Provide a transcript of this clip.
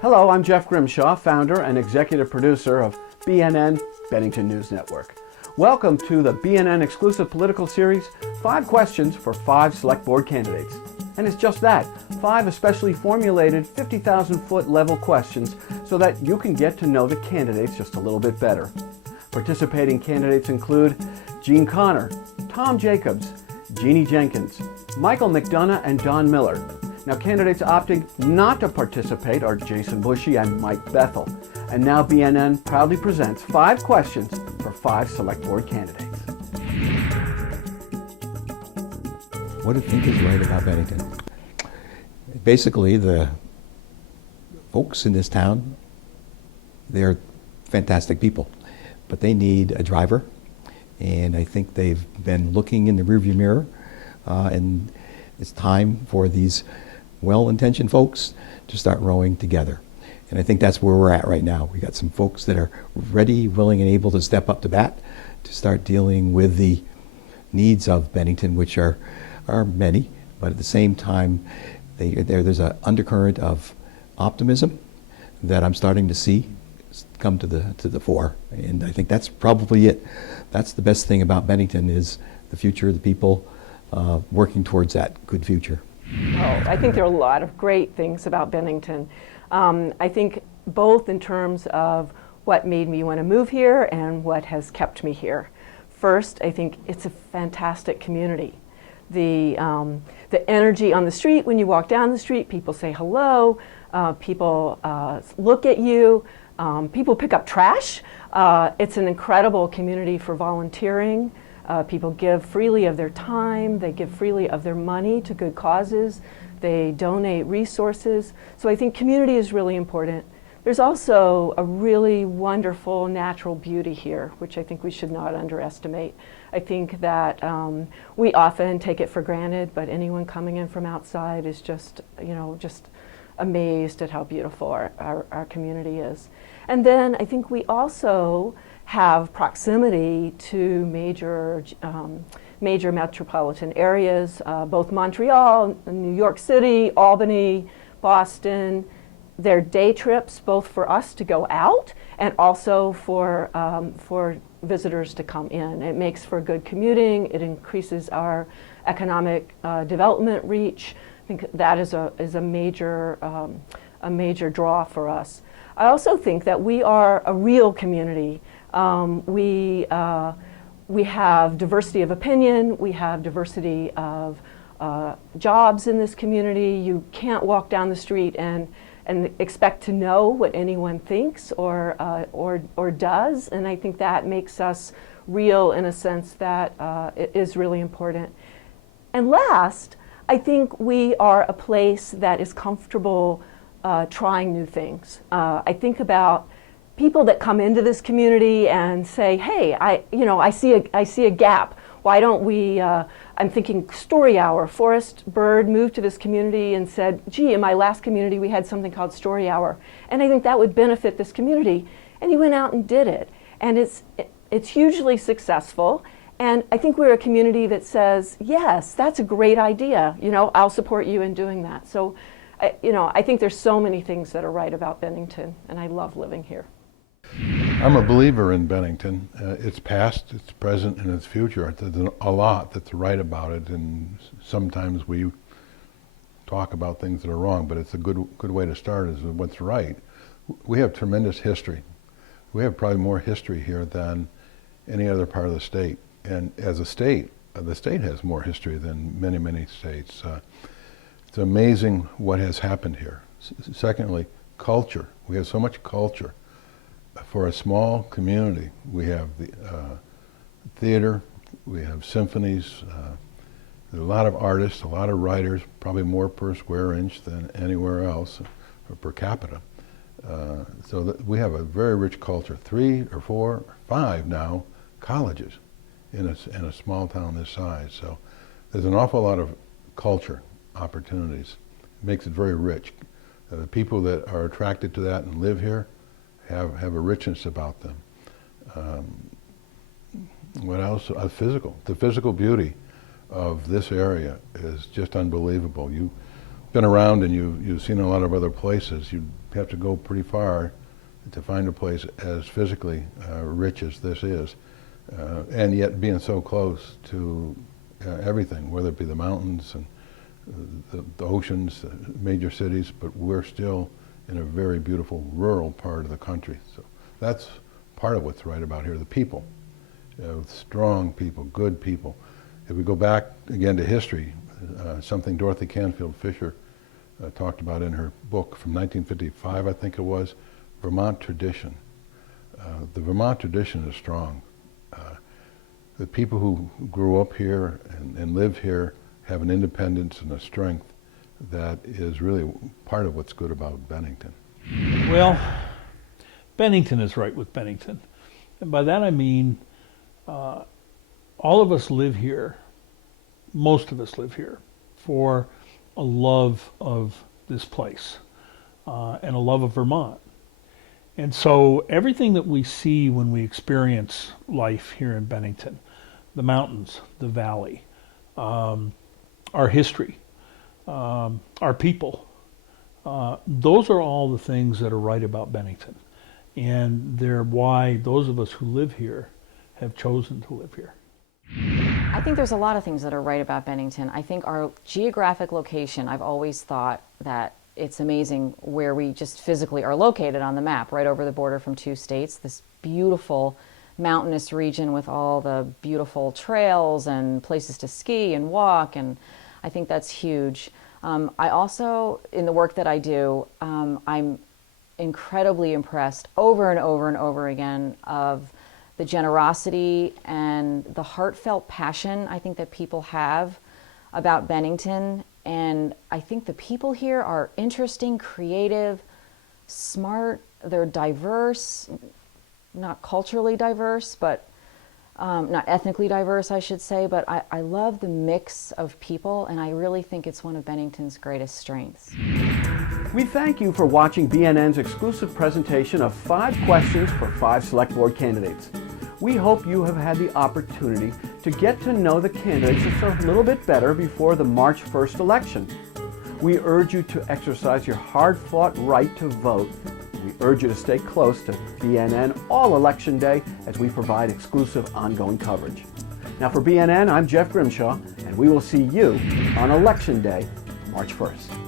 Hello, I'm Jeff Grimshaw, founder and executive producer of BNN, Bennington News Network. Welcome to the BNN exclusive political series, 5 questions for 5 select board candidates. And it's just that, 5 especially formulated 50,000-foot level questions so that you can get to know the candidates just a little bit better. Participating candidates include Gene Connor, Tom Jacobs, Jeannie Jenkins, Michael McDonough, and Don Miller. Now, candidates opting not to participate are Jason Bushee and Mike Bethel. And now BNN proudly presents 5 questions for 5 select board candidates. What do you think is right about Bennington? Basically, the folks in this town, they're fantastic people, but they need a driver. And I think they've been looking in the rearview mirror, and it's time for these well-intentioned folks to start rowing together. And I think that's where we're at right now. We got some folks that are ready, willing, and able to step up to bat to start dealing with the needs of Bennington, which are many, but at the same time, there's an undercurrent of optimism that I'm starting to see come to the fore. And I think that's probably it. That's the best thing about Bennington is the future of the people working towards that good future. Oh, I think there are a lot of great things about Bennington. I think both in terms of what made me want to move here and what has kept me here. First, I think it's a fantastic community. The energy on the street, when you walk down the street, people say hello, people look at you, people pick up trash. It's an incredible community for volunteering. People give freely of their time, they give freely of their money to good causes, they donate resources. So I think community is really important. There's also a really wonderful natural beauty here, which I think we should not underestimate. I think that we often take it for granted, but anyone coming in from outside is just amazed at how beautiful our community is. And then I think we also have proximity to major metropolitan areas, both Montreal, New York City, Albany, Boston. They're day trips, both for us to go out and also for visitors to come in. It makes for good commuting. It increases our economic development reach. I think that is a major draw for us. I also think that we are a real community. We have diversity of opinion. We have diversity of jobs in this community. You can't walk down the street and expect to know what anyone thinks or does, and I think that makes us real in a sense that it is really important. And last, I think we are a place that is comfortable trying new things. I think about people that come into this community and say, "Hey, I see a gap. Why don't we?" I'm thinking Story Hour. Forrest Bird moved to this community and said, "Gee, in my last community we had something called Story Hour, and I think that would benefit this community." And he went out and did it, and it's hugely successful. And I think we're a community that says, "Yes, that's a great idea. I'll support you in doing that." So, I think there's so many things that are right about Bennington, and I love living here. I'm a believer in Bennington. Its past, its present, and its future. There's a lot that's right about it, and sometimes we talk about things that are wrong, but it's a good way to start is what's right. We have tremendous history. We have probably more history here than any other part of the state. And as a state, the state has more history than many, many states. It's amazing what has happened here. Secondly, culture. We have so much culture. For a small community, we have the theater, we have symphonies, there's a lot of artists, a lot of writers, probably more per square inch than anywhere else, or per capita. So we have a very rich culture. 3 or 4 or 5 now colleges in a small town this size. So there's an awful lot of culture opportunities. It makes it very rich. The people that are attracted to that and live here have a richness about them. What else? The physical beauty of this area is just unbelievable. been around and you've seen a lot of other places, you have to go pretty far to find a place as physically rich as this is, and yet being so close to everything, whether it be the mountains and the oceans, major cities, but we're still in a very beautiful rural part of the country. So that's part of what's right about here, the people. Strong people, good people. If we go back again to history, something Dorothy Canfield Fisher talked about in her book from 1955, I think it was, Vermont tradition. The Vermont tradition is strong. The people who grew up here and live here have an independence and a strength that is really part of what's good about Bennington. Well, Bennington is right with Bennington. And by that I mean all of us live here, most of us live here, for a love of this place and a love of Vermont. And so everything that we see when we experience life here in Bennington, the mountains, the valley, our history, our people, those are all the things that are right about Bennington. And they're why those of us who live here have chosen to live here. I think there's a lot of things that are right about Bennington. I think our geographic location, I've always thought that it's amazing where we just physically are located on the map, right over the border from two states, this beautiful mountainous region with all the beautiful trails and places to ski and walk, and I think that's huge. I also, in the work that I do, I'm incredibly impressed over and over and over again of the generosity and the heartfelt passion I think that people have about Bennington. And I think the people here are interesting, creative, smart, they're diverse, not culturally diverse, but not ethnically diverse, I should say, but I love the mix of people, and I really think it's one of Bennington's greatest strengths. We thank you for watching BNN's exclusive presentation of 5 questions for 5 Select Board candidates. We hope you have had the opportunity to get to know the candidates just a little bit better before the March 1st election. We urge you to exercise your hard-fought right to vote. We urge you to stay close to BNN all election day as we provide exclusive ongoing coverage. Now for BNN, I'm Jeff Grimshaw, and we will see you on Election Day, March 1st.